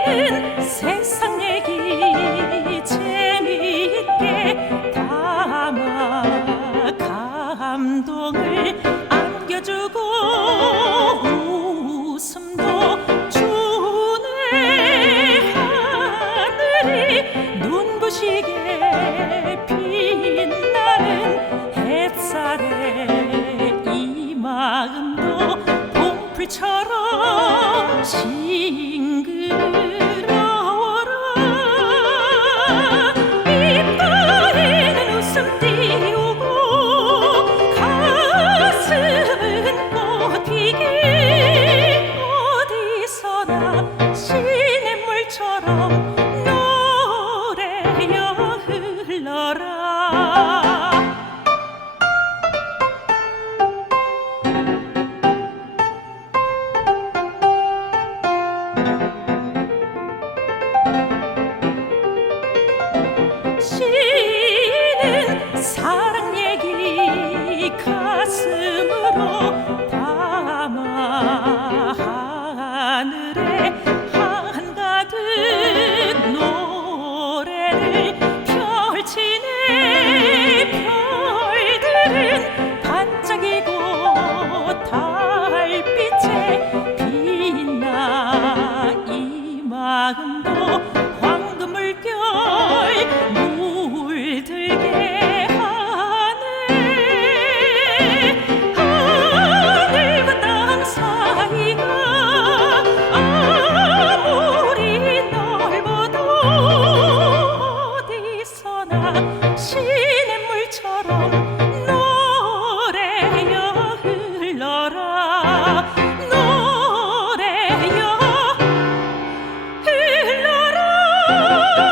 시는 세상 얘기 재미있게 담아 감동을 안겨주고 웃음도 주네 하늘이 눈부시게 싱그러워라. 입가에는 웃음 띄우고 가슴은 꽃피게 어디서나 시냇물처럼 노래여 흘러라 담아 하늘에 한가득 노래를 펼치네. 별들은 반짝이고 달빛에 빛나. 이 마음도 황금 물결 물들게 하네